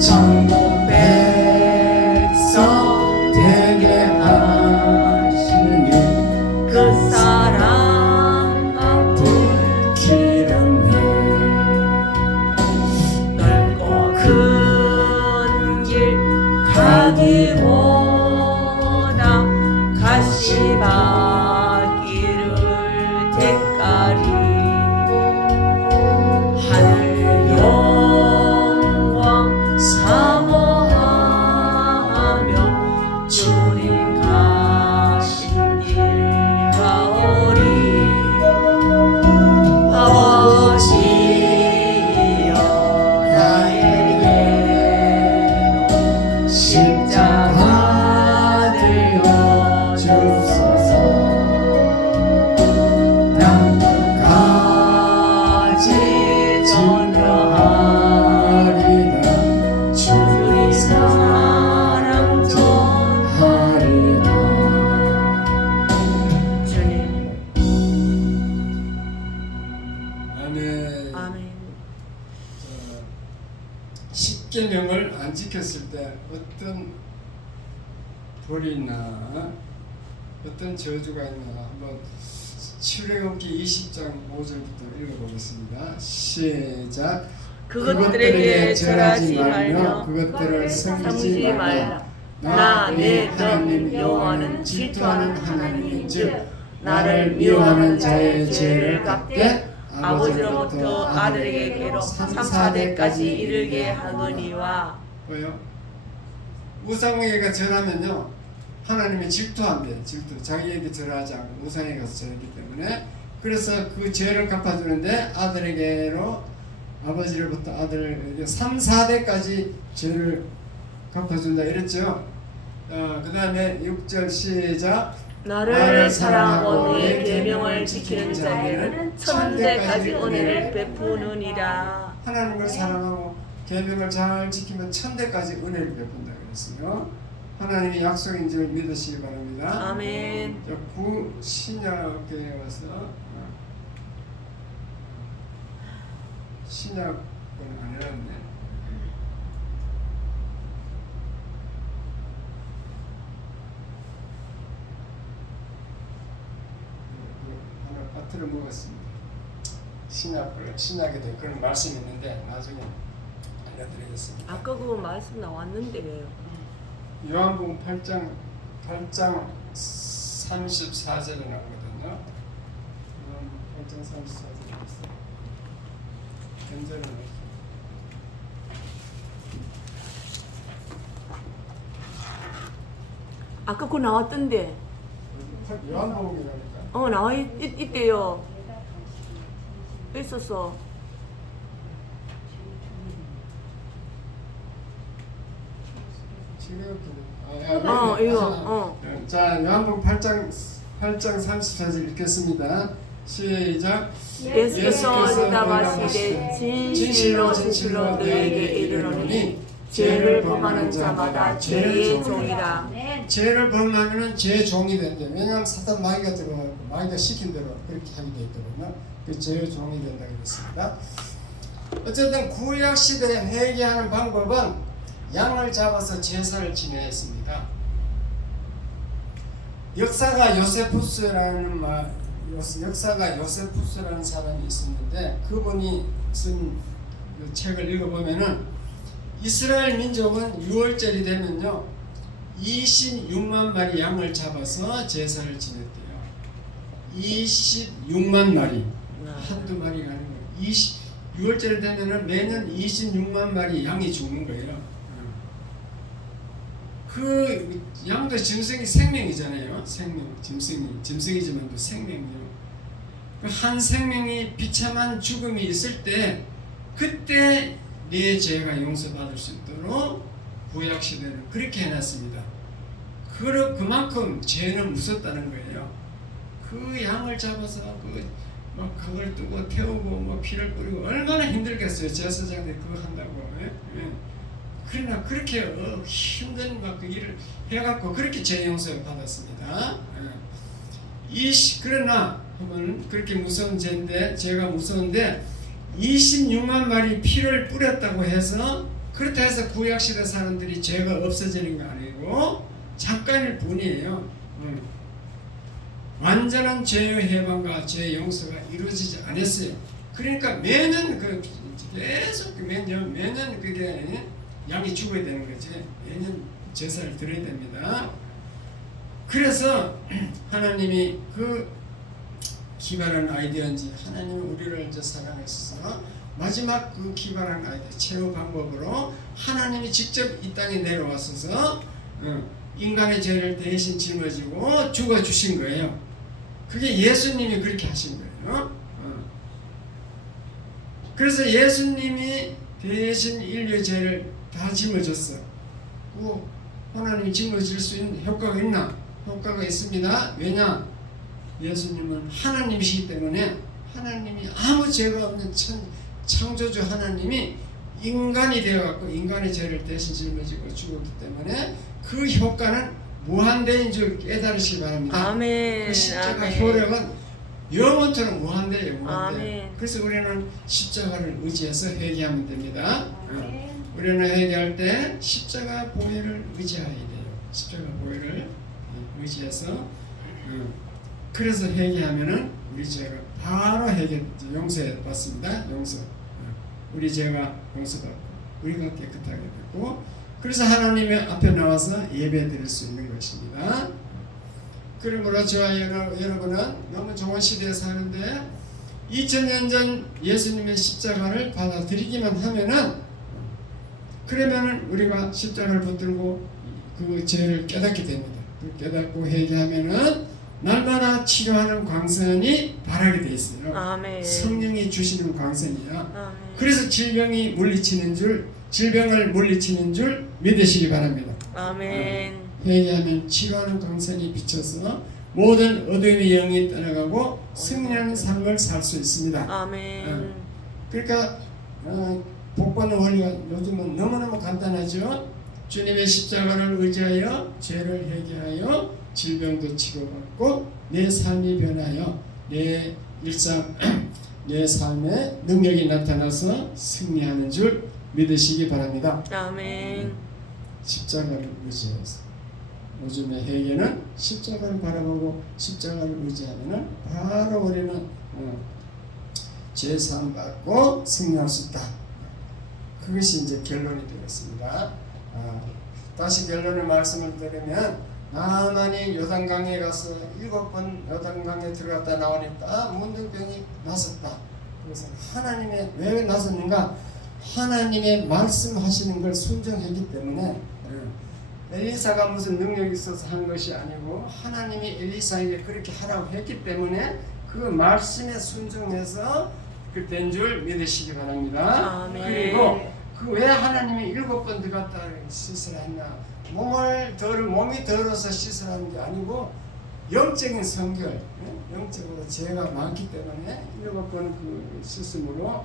천국 백성 되게 하시니 그 사랑과 기름이 넓고 큰 길 가기보다 가시밭길을 대가리 하늘 영광 사모하며 주님 가신 길 가오리 아버지여 나에게로 십자가를 주소서 난 끝까지 전하리라 주님 사랑 전하리라 주님 아멘. 아멘. 십계명을 안 지켰을 때 어떤 벌이 있나 어떤 저주가 있나 한번 출애굽기 20장 5절부터 읽어보겠습니다. 시작. 그것들에게 절하지 말며 그것들을 섬기지 섬기지 말라. 말라. 나 네 하나님 여호와는 질투하는 하나님인즉 나를 미워하는 자의 죄를 갚게 아버지로부터 아들에게로 3, 4대까지 이르게 하거니와 뭐요? 우상에게 절하면요 하나님이 질투한대. 질투. 자기에게 절하지 않고 우상에게 가서 절하기 때문에 그래서 그 죄를 갚아주는데 아들에게로 아버지로부터 아들에게 3, 4대까지 죄를 갚아준다 이랬죠. 그 다음에 6절 시작. 나를 사랑하고 내 계명을 지키는 자에게는 1000대까지 은혜를 베푸느니라. 하나님을 사랑하고 계명을 잘 지키면 1000대까지 은혜를 베푼다 그랬어요. 하나님의 약속인 줄 믿으시기 바랍니다. 아멘. 구 신약에 와서 신약은 안 해놨네. 하나 빠트려 먹었습니다. 신약에 대해 그런 말씀이 있는데 나중에 알려드리겠습니다. 아까 그 말씀 나왔는데 요한복음 8장 34절에 나오거든요. 8장 34절에 있어요. 견제를 아까 그거 나왔던데 요한복음이라니까. 나와 있대요. 있었어. 이거. 자, 요한복음 8장 34절 읽겠습니다. 시작. 예수께서 대답하시되 진실로 진실로 너희에게 이르노니 죄를 범하는 자마다 죄의 종이라. 죄를 범하면은 죄의 종이 된대. 왜냐하면 사탄 마귀가 들어가고 마귀가 시킨 대로 그렇게 하게 돼 있거든요. 그 죄의 종이 된다 그랬습니다. 어쨌든 구약 시대에 회개하는 방법은 양을 잡아서 제사를 지내었습니다. 역사가 요세푸스라는 사람이 있었는데 그분이 쓴 그 책을 읽어보면은 이스라엘 민족은 6월절이 되면요 26만 마리 양을 잡아서 제사를 지냈대요. 26만 마리, 한두 마리가 아니고 6월절이 되면은 매년 26만 마리 양이 죽는 거예요. 그 양도 짐승이 생명이잖아요. 짐승이지만 또 생명이요. 그 한 생명이 비참한 죽음이 있을 때 그때 네 죄가 용서받을 수 있도록 구약 시대는 그렇게 해놨습니다. 그만큼 죄는 무섭다는 거예요. 그 양을 잡아서 그걸 뜨고 태우고 피를 뿌리고 얼마나 힘들겠어요. 제사장들이 그거 한다고. 그러나 그렇게 힘든 그 일을 해갖고 그렇게 죄 용서를 받았습니다. 그러나 그렇게 무서운 죄가 무서운데 26만 마리 피를 뿌렸다고 해서 그렇다 해서 구약시대 사람들이 죄가 없어지는 거 아니고 잠깐일 뿐이에요. 완전한 죄의 해방과 죄의 용서가 이루어지지 않았어요. 그러니까 매년 계속 매년 그게 양이 죽어야 되는 거지. 매년 제사를 드려야 됩니다. 그래서 하나님이 그 기발한 아이디어인지 하나님이 우리를 이제 사랑하셔서 마지막 그 기발한 아이디어 최후 방법으로 하나님이 직접 이 땅에 내려와서 인간의 죄를 대신 짊어지고 죽어 주신 거예요. 그게 예수님이 그렇게 하신 거예요. 그래서 예수님이 대신 인류의 죄를 다 짊어졌어. 그 하나님이 짊어질 수 있는 효과가 있나? 효과가 있습니다. 왜냐? 예수님은 하나님이시기 때문에 하나님이 아무 죄가 없는 창조주 하나님이 인간이 되어갖고 인간의 죄를 대신 짊어지고 죽었기 때문에 그 효과는 무한대인 줄 깨달으시기 바랍니다. 아멘. 그 십자가 아멘. 효력은 영원토록 무한대예요. 무한대. 아멘. 그래서 우리는 십자가를 의지해서 회개하면 됩니다. 아멘. 우리는 회개할 때 십자가 보혈을 의지해야 돼요. 십자가 보혈을 의지해서 그래서 회개하면은 우리 죄가 바로 용서해 받습니다. 용서. 우리 죄가 용서받고 우리가 깨끗하게 됐고 그래서 하나님의 앞에 나와서 예배 드릴 수 있는 것입니다. 그러므로 저와 여러분은 너무 좋은 시대에 사는데 2000년 전 예수님의 십자가를 받아들이기만 하면은 그러면은 우리가 십자가를 붙들고 그 죄를 깨닫게 됩니다. 깨닫고 회개하면은 날마다 치료하는 광선이 바라게 돼 있어요. 아멘. 성령이 주시는 광선이야. 아멘. 그래서 질병을 물리치는 줄 믿으시기 바랍니다. 아멘. 회개하면 치료하는 광선이 비쳐서 모든 어둠의 영이 떠나가고 승리하는 삶을 살 수 있습니다. 아멘. 그러니까 복받는 원리가 요즘은 너무너무 간단하죠. 주님의 십자가를 의지하여 죄를 회개하여 질병도 치료받고 내 삶이 변하여 내 일상 내 삶에 능력이 나타나서 승리하는 줄 믿으시기 바랍니다. 아멘. 십자가를 의지해서 요즘의 회개는 십자가를 바라보고 십자가를 의지하면 바로 우리는 죄사함 받고 승리할 수 있다. 그것이 이제 결론이 되겠습니다. 다시 결론의 말씀을 드리면 나만이 요단강에 가서 7번 요단강에 들어갔다 나오니까 문둥병이 났었다. 그래서 하나님의 왜 났었는가? 하나님의 말씀하시는 걸 순종했기 때문에 엘리사가 무슨 능력이 있어서 한 것이 아니고 하나님이 엘리사에게 그렇게 하라고 했기 때문에 그 말씀에 순종해서 그 된 줄 믿으시기 바랍니다. 아멘. 그리고 그 왜 하나님이 7번 들어갔다 씻으라 했나? 몸이 더러서 씻으라는 게 아니고 영적인 성결, 영적으로 죄가 많기 때문에 7번 그 씻음으로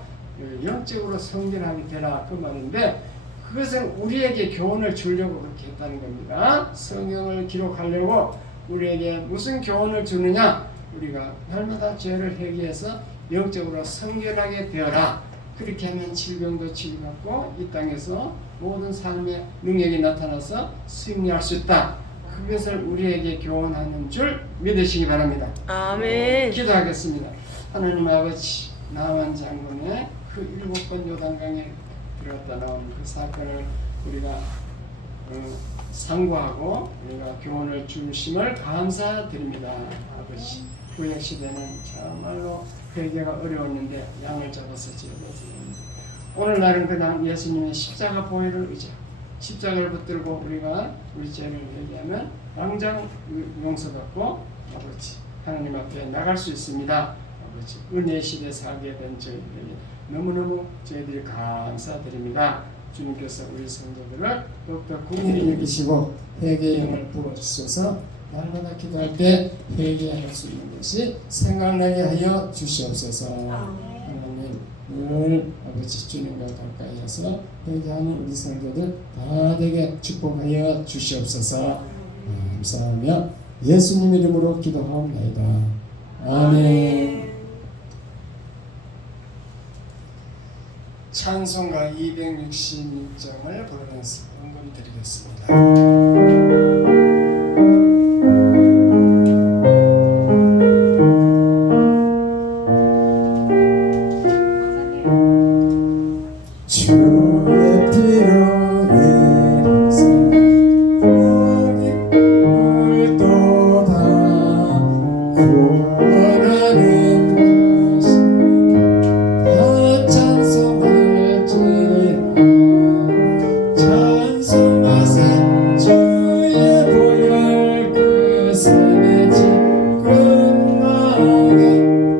영적으로 성결하게 되라 그 말인데 그것은 우리에게 교훈을 주려고 그렇게 했다는 겁니다. 성경을 기록하려고 우리에게 무슨 교훈을 주느냐? 우리가 날마다 죄를 회개해서 영적으로 성결하게 되어라. 그렇게 하면 질병도 치료받고 이 땅에서 모든 삶의 능력이 나타나서 승리할 수 있다. 그것을 우리에게 교훈하는 줄 믿으시기 바랍니다. 아멘. 기도하겠습니다. 하나님 아버지, 나만 장군의 그 7번 요단강에 들어갔다 나온 그 사건을 우리가 상고하고 우리가 교훈을 주심을 감사드립니다. 아버지, 구약 시대는 정말로 회개가 어려웠는데 양을 잡아서 지어줬습니다. 오늘날은 그냥 예수님의 십자가 보혈을 의지하고 십자가를 붙들고 우리가 우리 죄를 회개하면 당장 용서받고 아버지 하나님 앞에 나갈 수 있습니다. 아버지 은혜 시대 살게 된 저희들에게 너무너무 저희들이 감사드립니다. 주님께서 우리 성도들을 더욱더 긍휼히 여기시고 회개의 영을 부어주셔서 날마다 기도할 때 회개할 수 있는 것이 생각나게 하여 주시옵소서. 하나님 늘 아버지 주님과 가까이해서 회개하는 우리 성도들 다 되게 축복하여 주시옵소서. 감사하며 예수님 이름으로 기도하옵나이다. 아멘. 찬송가 266장을 부르면서 헌금 드리겠습니다. 주의 피로 내서 복을 또다 구원하는 것이 다 찬송할지라 찬송하세 주의 보혈 그 산에 지금나게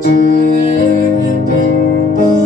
죄의 피 빠지리고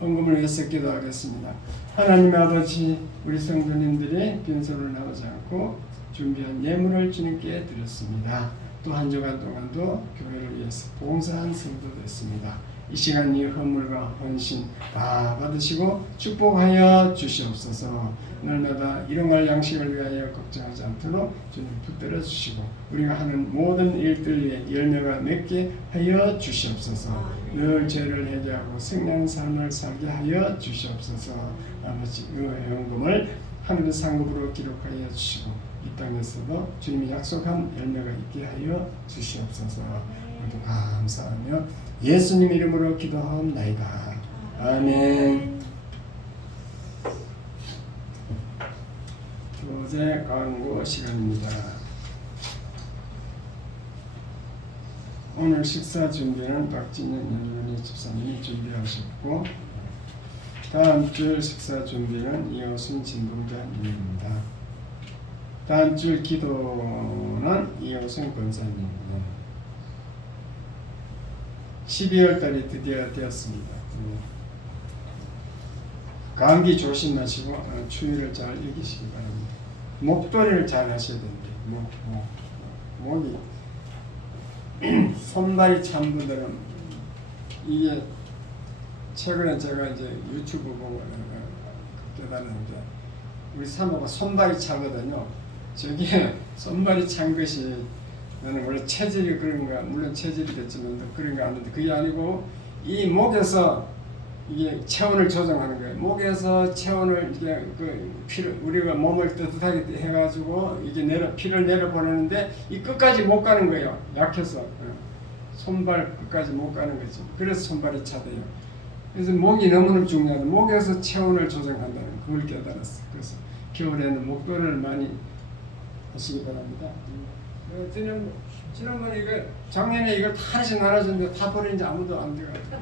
헌금을 위해서 기도하겠습니다. 하나님 아버지, 우리 성도님들이 빈손을 나오지 않고 준비한 예물을 주님께 드렸습니다. 또 한 주간 동안도 교회를 위해서 봉사한 성도 됐습니다. 이 시간 이 헌물과 헌신 다 받으시고 축복하여 주시옵소서. 날마다 일용할 양식을 위하여 걱정하지 않도록 주님 붙들어 주시고 우리가 하는 모든 일들 위해 열매가 맺게 하여 주시옵소서. 늘 죄를 해결하고 승리한 삶을 살게 하여 주시옵소서. 아버지, 의의 헌금을 하늘 상급으로 기록하여 주시고 이 땅에서도 주님이 약속한 열매가 있게 하여 주시옵소서. 모두 감사하며 예수님 이름으로 기도하옵나이다. 아멘. 교제 광고 시간입니다. 오늘 식사 준비는 박진현 연문희 집사님이 준비하셨고 다음 주 식사 준비는 이호순 진봉자님입니다. 다음 주 기도는 이호순 권사님입니다. 12월 달이 드디어 되었습니다. 감기 조심하시고 추위를 잘 이기시기 바랍니다. 목도리를 잘 하셔야 됩니다. 목이 손발이 찬 분들은 이게 최근에 제가 이제 유튜브 보고 깨달았는데 우리 사모가 손발이 차거든요. 저게 손발이 찬 것이 나는 원래 체질이 그런가, 물론 체질이 됐지만 그런가 하는데 그게 아니고 이 목에서 이게 체온을 조정하는 거예요. 목에서 체온을 이제 피를 우리가 몸을 뜨뜻하게 해가지고 이게 피를 내려보내는데 이 끝까지 못 가는 거예요. 약해서 손발 끝까지 못 가는 거죠. 그래서 손발이 차대요. 그래서 목이 너무나 중요하다. 목에서 체온을 조정한다는 그걸 깨달았어. 그래서 겨울에는 목도리를 많이 하시기 바랍니다. 지난번에 이거 작년에 이걸 다 하나씩 나눠줬는데 다 버린지 아무도 안 돼가지고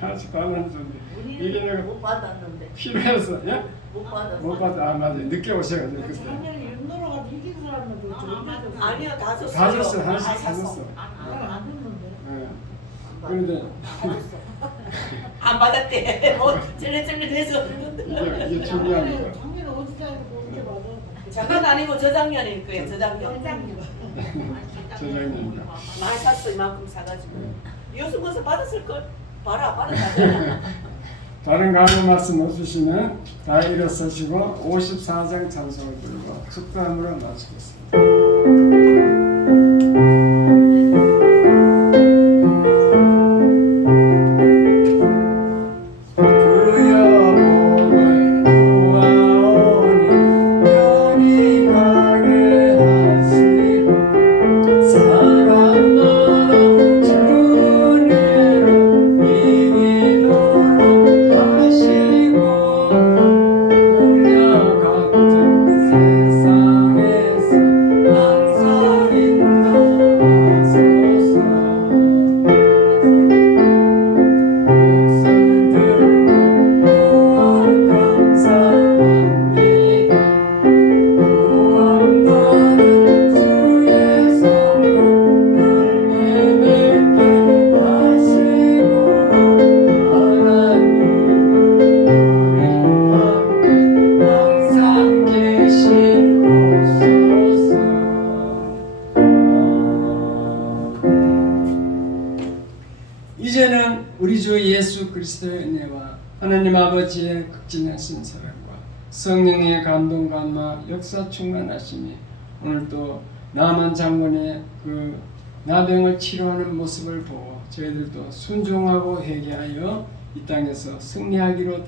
하나씩 다 나눠줬는데 이게 내가 못 받았는데. 필요해서 예? 못 받았어. 못 받아. 맞아요. 늦게 오셔가지고 그때 작년에 윤노라가 이긴 사람은 아니요, 다 줬어요. 다 줬어. 하나씩 다 샀어. 줬어. 안 줬는데. 예. 그런데 안 받았대. 뭐 찔레찔레해서 이게 중요한 거. 작년에 어디다 해도 언제 받아? 작년 아니고 저작년일 거예요. 저작년. 저장님이요. 많이 샀어. 이만큼 사가지고. 요즘 벌써 받았을 걸. 봐라, 받았다. 다른 강의 말씀 없으시면 다 일어서시고 54장 찬송을 들고 축도함으로 마치겠습니다. 은혜와 하나님 아버지의 극진하신 사랑과 성령의 감동 감화 역사 충만하시니 오늘 또 나만 장군의 그 나병을 치료하는 모습을 보고 저희들도 순종하고 회개하여 이 땅에서 승리하기로